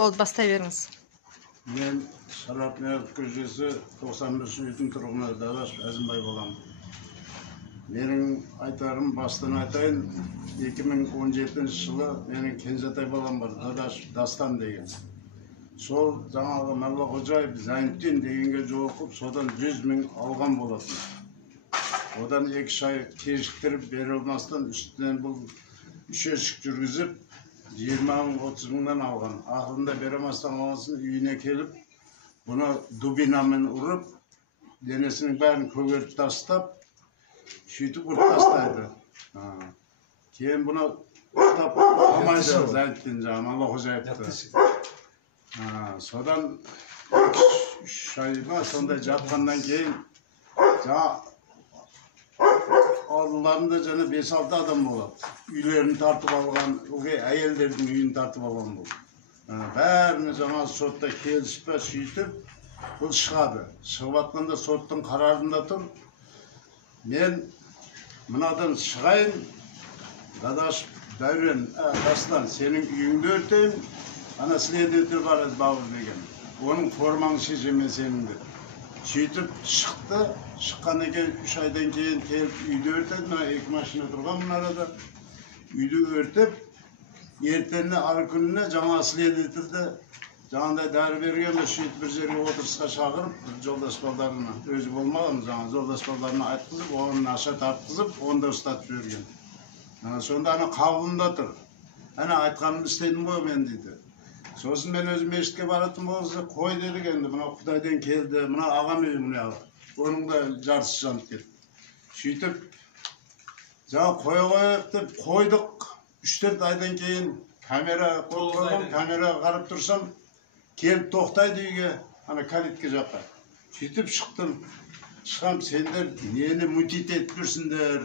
Болды, бастай беріңіз. Мен Шарапниязов көшесі 91 үйдің тұрғыны Дадаш Әзімбай боламын. Менің айтарым бастан айтайын, 2017 жылы менің Кенжетай балам бар, Дадаш Дастан деген. Сол жаңағы Маллақожаев Зайнеттен дегенге жолығып, содан 100 мың алған болатын. Одан 2 ай кешіктіріп бере алмастан үстінен бұл үшешік жүргізіп, 20-30 мыңнан алған. Ақылында бере алмастан алғансын үйіне келіп, бұны дубинамен ұрып, денесінің бәрін көгертіп тастап, шүйтіп ұрып тастайды. Кейін бұны ұстап алмайды Зайнеттен жаңағы Маллақожаевты. Содан 2-3 айға сондай жатқаннан кейін алдыларында жаңа 5-6 адам болады. Үйлерін тартып алған, әйелдердің үйін тартып алған болды. Бәріне жаңа сотта келіспе сөйтіп, бұл шығады. Шығып атқанда соттың қарарында тұр. Мен мынадан шығайын, Дадаш Дәурен, Дастан, сенің үйіңді өртейін, ана следователь бар Бауыр деген. Оның формаңы шешеме сеніңді. Сөйтіп шықты. Шыққан екен 3 айдан кейін келіп үйді өртеді. Мына 2 машина тұрған мұнарада. Үйді өртіп, ертеңіне ары күніне жаңа следовательді жаңағыдай дәрі берген, сөйтіп бір жерге отырысқа шақырып, жолдас балдарына, өзі болмаған жаңа жолдас балдарына айтқызып, оның аша тартқызып, онда ұстатып жіберген. Сонда ана қабылында тұр. Ана айтқанымды істедім ғой мен дейді. Сосын мен өзім мешітке баратын болса, қой дедік енді, мына Құдайдан келді, мына ағам үйі мына ағы. Оның да жарысы жанып кетті. Сөйтіп, жаңа қойып деп қойдық. 3-4 айдан кейін камера қойған, камераға қарап тұрсам, келіп тоқтайды үйге, ана калитке жаққа. Сөйтіп шықтым. Шығам, сендер нені мутит етіп жүрсіңдер.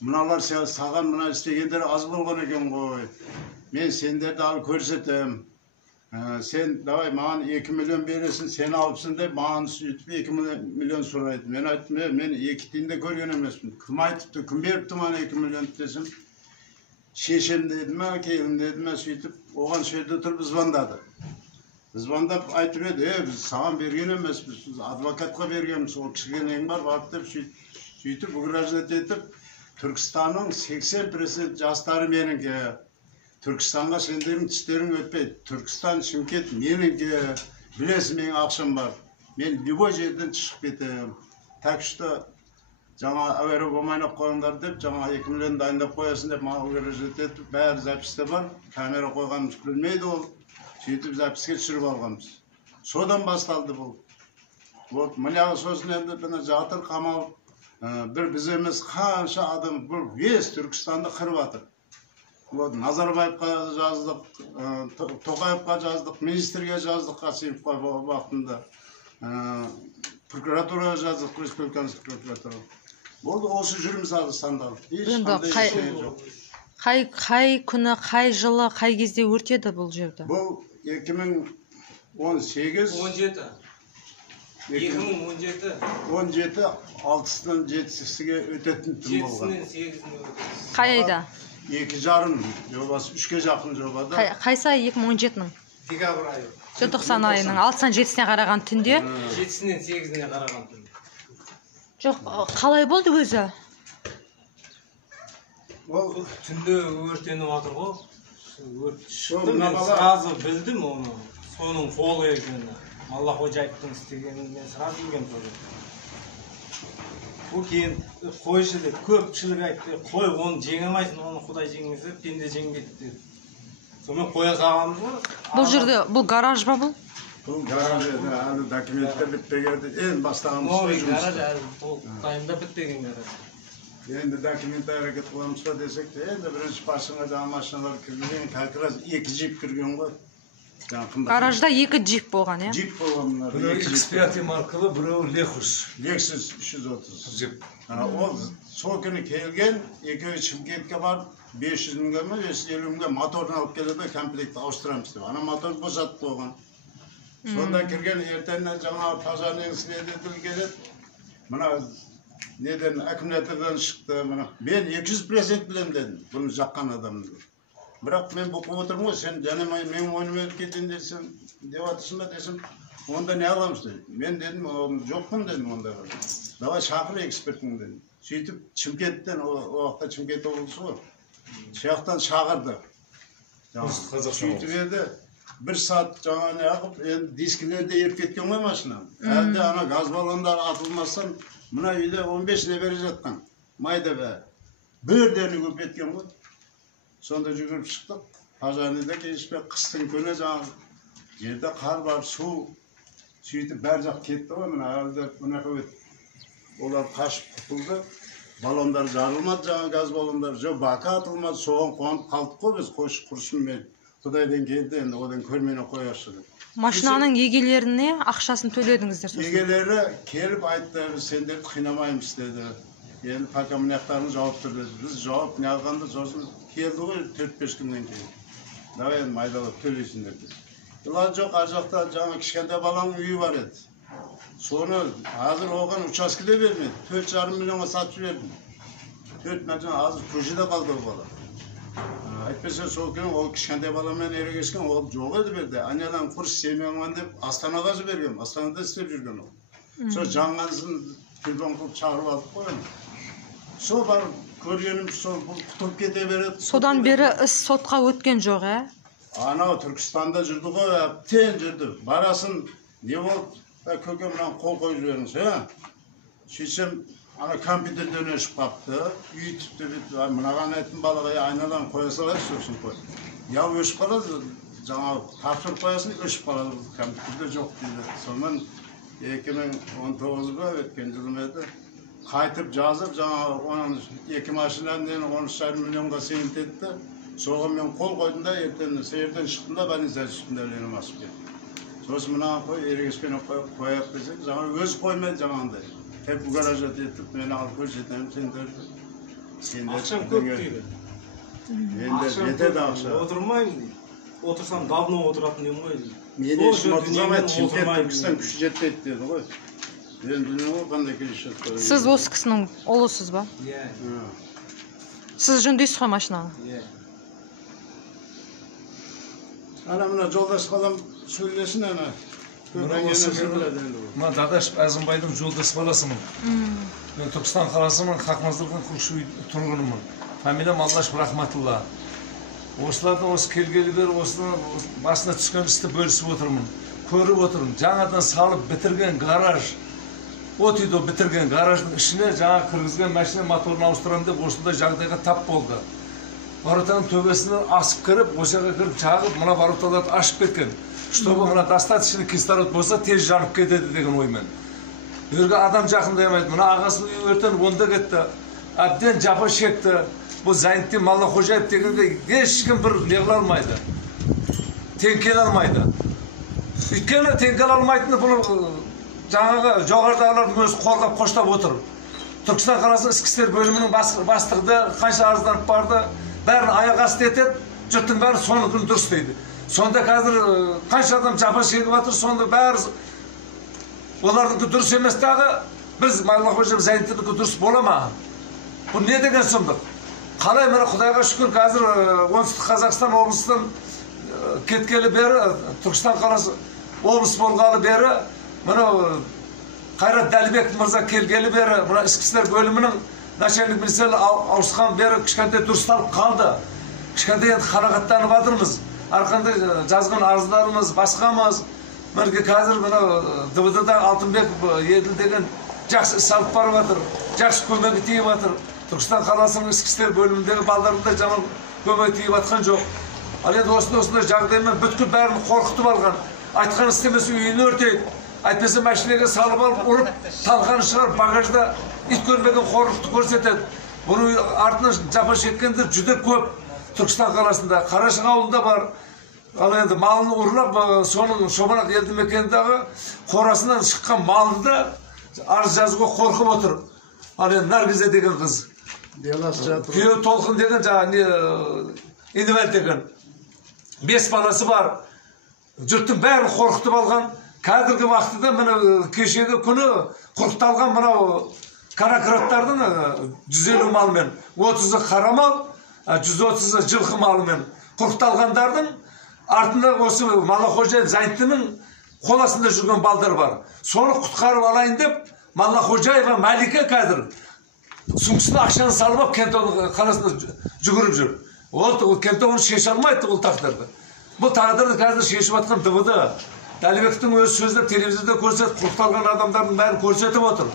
Мыналар саған мына істегендер аз болған екен ғой. Мен сендерді алып көрсетем. Sen давай маған 2 миллион бересің, сен алыпсың деп, маған сөйтіп 2 миллион сұрайды. Мен айттым, мен 2 тиында көрген емеспін. Кім айтыпты, кім беріпті маған 2 миллион десем, шешем деді ме, келін деді ме, сөйтіп, оған сөйді тұрып звондады. Звондап айтып еді, біз саған берген емеспіз, біз адвокатқа бергенбіз, ол кішігенең бар, барып деп сөйтіп, угрожать етіп, Түркістанның 80% жастары меніңке. Түркістанға сендердің түстерің өтпейді. Түркістан, Шымкент меніңке, білесің менің ақшам бар. Мен любой жерден шығып кетем. Так что жаңа әуері болмайнап қойыңдар деп, жаңа 2 миллион дайындап қоясын деп, маған угрожать етіп, бәрі записте бар. Камера қойғанымыз білмейді ол. Сөйтіп записке түсіріп алғанбыз. Содан басталды бұл. Вот, мыняғы сосын енді бұны жатыр қамалып, бір біз емес қанша адам бұл вес Түркістанды қырып атыр. Назарбаевқа жаздық, Тоқаевқа жаздық, министрге жаздық, Қасымовқа вақытында, прокуратураға жаздық, республикалық прокуратура. Болды, осы жүрміз Қазақстандағы. Қай күні, қай жылы, қай кезде өртеді бұл жерді? Бұл 2018. 17 6-сынан 7-сіге өтетін түн болған. 7-сінен 8-сіне өтетін. Қай айда? 2,5 жобасы, 3-ге жақын жобада. Қайсы ай 2017-нің? Декабр айы. Желтоқсан айының 6-сынан 7-сіне қараған түнде? 7-сінен 8-сіне қараған түнде. Жоқ, қалай болды өзі? Ол түнде өртеніп жатыр ғой. Шықты, мен сразу білдім оны. Соның қолы екені. Маллақожаевтың істегенін мен сразу білгем тоже. Ол кейін қойшы деп көпшілік айтты, қой оны жеңемайсың, оны Құдай жеңмесе, пенде жеңбейді деді. Сонымен қоя салғанымыз ғой. Бұл жерде, бұл гараж ба бұл? Бұл гараж еді, әлі документтер бітпегенде, ең бастағымыз жұмыс. Гараж әлі бұл дайында бітпеген гараж. Енді документ әрекет қыламыз ба десек те, енді бірінші басыңа да машиналар кірген, как раз 2 джип кірген ғой. Гаражда 2 джип болған, е? Джип болған. Біреу X5 маркалы, біреу Lexus. Lexus 330. Ол сол күні келген, екеуі Шымкентке барып, 500 мыңға ма, 550 мыңға моторын алып келеді, комплектті ауыстырамыз деп. Ана мотор босатып қойған. Сонда кірген ертеңіне жаңағы пожарный следователь келеді. Мына неден, аккумулятордан шықты. Мен 200% білем дедім, бұны жаққан адамды. Бірақ мен бұқып отырмын ғой, сен және мен ойнап кетейін десем, деп атырсың ба десем, онда не аламыз дейді. Мен дедім, жоқпын дедім онда. Давай шақыр экспертің дедім. Сөйтіп Шымкенттен, о уақытта Шымкент облысы ғой. Шаяқтан шақырды. Сөйтіп еді, 1 саат жаңа не ағып, енді дискілерде еріп кеткен ғой машинам. Әлде ана газ баллондар атылмастан, мына үйде 15 небері жатқан. Майда бә. Бірдені көп кеткен ғой. Сонда жүгіріп шықтық. Пожарныйда келіспе, қыстың көне жаңағы. Жерде қар бар, су. Сөйтіп бәр жақ кетті ғой, мына әлде мұнақы өтті. Олар қашып құтылды. Баллондар жарылмады, жаңа газ баллондар. Жоқ, бака атылмады, соған қуанып қалдық қой біз, қош құрсын мен. Құдайдан келді, енді одан көрмені қояшы деп. Машинаның егелеріне ақшасын төледіңіздер сосын? Егелері келіп айтты, біз сендерді қинамаймыз деді. Енді пока мұнаяқтарын жауап тұр деді. Біз жауап не алғанда сосын келді ғой 4-5 күннен кейін. Давай енді майдалап төлейсіңдер деді. Бұлар жоқ, ар жақта жаңа кішкентай баланың үйі бар еді. Соны hazır оған учаскеде бермеді. 4,5 миллионға сатып жібердім. 4 миллион hazır көшеде қалды ол бала. Айтпаса сол күні ол кішкентай баламен ерегескен, ол жоқ еді берді. Анелан курс семьяңман деп Астанаға жіберген. Астанада істеп жүрген ол. Сол жаңғансын телефон қылып шақырып алдық қой. Сол бар көргенім сол бұл құтылып кете береді. Содан бері іс сотқа өткен жоқ, Анау Түркістанда жүрді ғой, әптен жүрді. Барасын не болды? Көке мынан қол қойып жіберіңіз, Сөйтсем, ана компьютерден өшіп қапты. Үй тіпті мынаған айттым балаға, айнадан қоя салайыз сосын қой. Я өшіп қалады, жаңа тапсырып қоясын, өшіп қалады. Компьютерде жоқ дейді. Сонымен 2019 ба өткен жылым еді. Қайтып жазып, жаңа 2 машинадан 13,5 миллионға сеніп етті. Соған мен қол қойдым да, ертең шықтым да, больница үстінде өлеңім асып кетті. Сосын мынаған қой, ерегеспен қояқ десек, жаңа өзі қоймайды жаңағындай. Hep bu garaja etip beni al koşetem sen de Akşam көп дейді. Енді жетеді ақша. Отырмаймын дейді. Отырсам давно отыратын едім ғой. Мен ешкім отырмайды, Шымкент Түркістан күші жетпейді деді ғой. Мен білмеймін ғой қандай келіс жатыр. Сіз осы кісінің ұлысыз ба? Иә. Сіз жөндейсіз ғой машинаны? Иә. Ана мына жолдас қалам сөйлесін ана. Мен Дадаш Әзімбайдың жолдас баласымын. Мен Түркістан қаласымын, Хақназардың құршы тұрғынымын. Фамилиям Аллаш Рахматулла. Осылардың осы келгелі бері осының басына түскен істі бөлісіп отырмын. Көріп отырмын. Жаңадан салып бітірген гараж, от үйді бітірген гараждың ішіне жаңа кіргізген машина моторын ауыстырам деп осындай жағдайға тап болды. Воротаның төбесінен асып кіріп, осыға кіріп жағып, мына вороталарды ашып кеткен. Чтобы мына достаточный кислород болса, тез жанып кетеді деген оймен. Өрге адам жақындаймайды. Мына ағасының үйі өртеніп онда кетті. Әбден жапа шекті. Бұл Зайнетдин Маллахожаев дегенде ешкім бір неғыл алмайды. Теңкел алмайды. Өйткені теңкел алмайтыны бұл жаңағы жоғарыдағылардың өзі қорғап қоштап отыр. Түркістан қаласының ішкі істер бөлімінің бастығы қанша арызданып барды, бәрін аяқ асты етеді, жұрттың бәрі соны күн дұрыс дейді. Сонда қазір қанша адам жапа шегіп жатыр, сонда бәрі олардың дұрыс емес дағы, біз Маллахожаев Зайнетдин'дікі дұрыс бола ма? Бұл не деген сұмдық? Қалай мына Құдайға шүкір қазір оңтүстік Қазақстан облысынан кеткелі бері, Түркістан қаласы облыс болғалы бері, мына Қайрат Дәлібек мырза келгелі бері, мына ішкі істер бөлімінің начальник министрлігі ауысқан бері кішкентай дұрысталып қалды. Кішкентай енді қанағаттанып жатырмыз. Арқанда жазған арыздарымыз, басқамыз, мірге қазір мына ДВД-да Алтынбеков Еділ деген жақсы іс алып барып жатыр, жақсы көмегі тиіп жатыр. Түркістан қаласының ішкі істер бөліміндегі балдарында жаман көмегі тиіп жатқан жоқ. Ал енді осындай жағдаймен бүткіл бәрін қорқытып алған. Айтқан істемесе үйін өртейді. Айтпаса машинеге салып алып, ұрып, талқаны шығарып, багажда ит көрмеген қорлықты көрсетеді. Бұның артынан жапа шеккендер жүде көп. Түркістан қаласында, Қарашық ауылында бар. Ал енді малын ұрлап, соның Шоманақ елді мекеніндегі қорасынан шыққан малды да арыз жазуға қорқып отыр. Ал енді Наргиза деген қыз. Күйеуі Толқын деген жаңағы Инвел деген. 5 баласы бар. Жұрттың бәрін қорқытып алған. Қазіргі уақытта мына кешегі күні құрықталған мынау каракроттардың 150 малмен, 30-ы қара мал, 130-ы жылқы малымен Құрықталғандардың артында осы Малахожаев Зайыптының қол астында жүрген балдар бар. Соны құтқарып алайын деп Малахожаева Мәлике қазір сумкасына ақшаны салып алып Кентаудың қаласында жүгіріп жүр. Ол Кентауды шеше алмайды ол тағдырды. Бұл тағдырды қазір шешіп жатқан ДВД. Дәлібектің өз сөзді телевизорда көрсетіп, құрықталған адамдардың бәрін көрсетіп отыр.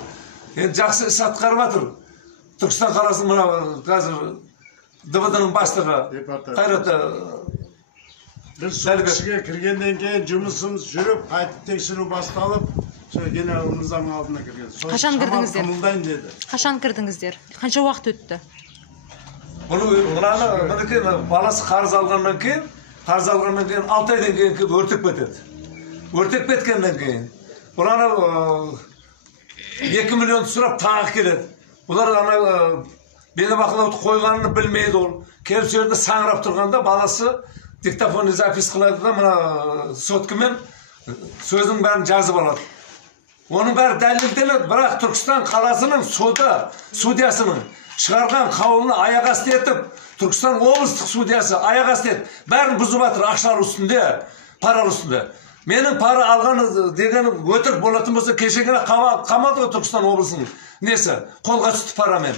Енді жақсы іс атқарып жатыр. Түркістан қаласының мына қазір ДВД-ның бастығы Қайрат Біз сол кісіге кіргеннен кейін жұмысымыз жүріп, қайтып тексеру басталып, генерал мырзаның алдына кірген. Қашан кірдіңіздер? Қамылдайын деді. Қашан кірдіңіздер? Қанша уақыт өтті? Бұны баласы қарыз алғаннан кейін 6 айдан кейін өртеп кетеді. Өртеп кеткеннен кейін бұланы 2 миллион сұрап тағы келеді. Бұлар бені бақылауды қойғанын білмейді ол. Келіп жерде саңырап тұрғанда баласы диктофонды запись қылады да мына соткамен сөздің бәрін жазып алады. Оның бәрі дәлелделеді, бірақ Түркістан қаласының судьясының шығарған қаулыны аяқ асты етіп, Түркістан облыстық судьясы аяқ асты етіп, бәрін бұзып жатыр ақшалар үстінде, паралар үстінде. Менің пара алғаны деген өтірік болатын болса, кешегіне қамалды ғой Түркістан облысының несі, қолға түсті парамен.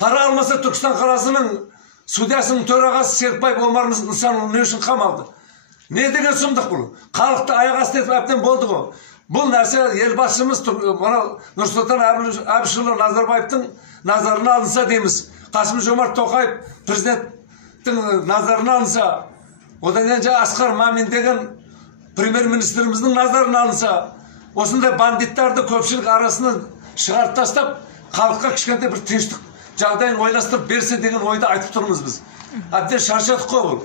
Пара алмаса Түркістан қаласының судьясының төрағасы Серікбай Омар Нысанұлы не үшін қамалды? Не деген сұмдық бұл? Халықты аяқ асты етіп әбден болды ғой. Бұл нәрсе елбасымыз Нұрсұлтан Әбішұлы Назарбаевтың назарына алынса дейміз. Қасым-Жомарт Тоқаев президенттің назарына алынса, одан кейін Асқар Мамин деген премьер-министріміздің назарына алынса, осындай бандиттарды көпшілік арасынан шығарып тастап, халыққа кішкентай бір тыныштық жағдайын ойластырып берсе деген ойды айтып тұрмыз біз. Әбден шаршадық қой бұл.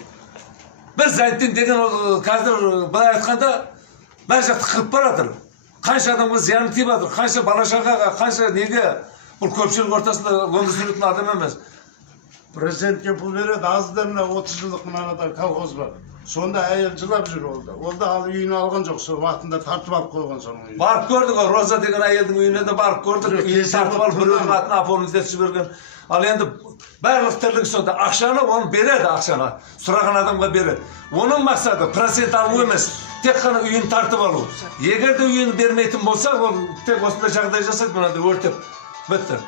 Бір Зайыптин деген қазір былай айтқанда бәр жақты қырып баратыр. Қанша адамға зияны тиіп жатыр, қанша бала-шағаға, қанша неге бұл көпшілік ортасында өмір сүретін адам емес. Президентке пұл береді, азда мына 30 жылдық мынада колхоз бар. Сонда әйел жылап жүр олда. Олда ал үйін алған жоқ, сол уақытында тартып алып қойған соның үйін. Барып көрдік, Роза деген әйелдің үйіне де барып көрдік. Үйін тартып алып біреудің атын апамыз деп жіберген. Ал енді барлық тірлігі сонда. Ақшаны оны береді, ақшаны. Сұраған адамға береді. Оның мақсаты процент алу емес, тек қана үйін тартып алу. Егер де үйін бермейтін болса, ол тек осындай жағдай жасайды, мынада өртеп бітті.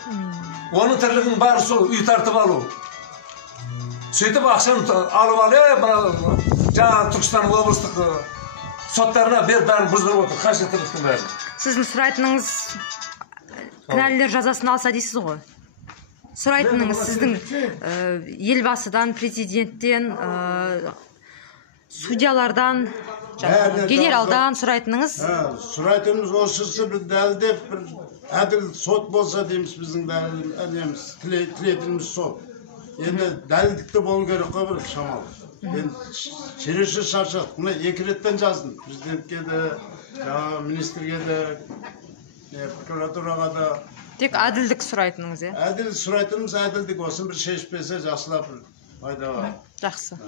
Оның тірлігінің бары сол үй тартып алу. Сөйтіп ақшаны алып жаңа Түркістан облыстық соттарына бәрін бұздырып отыр, қанша тірліктің бәрін. Сіздің сұрайтыныңыз кінәлілер жазасын алса дейсіз ғой? Сұрайтыныңыз сіздің елбасыдан, президенттен, судьялардан, генералдан сұрайтыныңыз? Сұрайтынымыз осысы бір дәлдеп, бір әділ сот болса дейміз біздің дәлеліміз, тілетіміз сот. Енді дәлдікті болу керек қой бір шамалы. Енді чересчур шаршадық. Мына 2 реттен жаздым. Президентке де, министрге де, прокуратураға да. Тек әділдік сұрайтыныңыз, е? Әділ сұрайтынымыз әділдік. Осын бір шешпесе жақсылап пайда бар. Жақсы.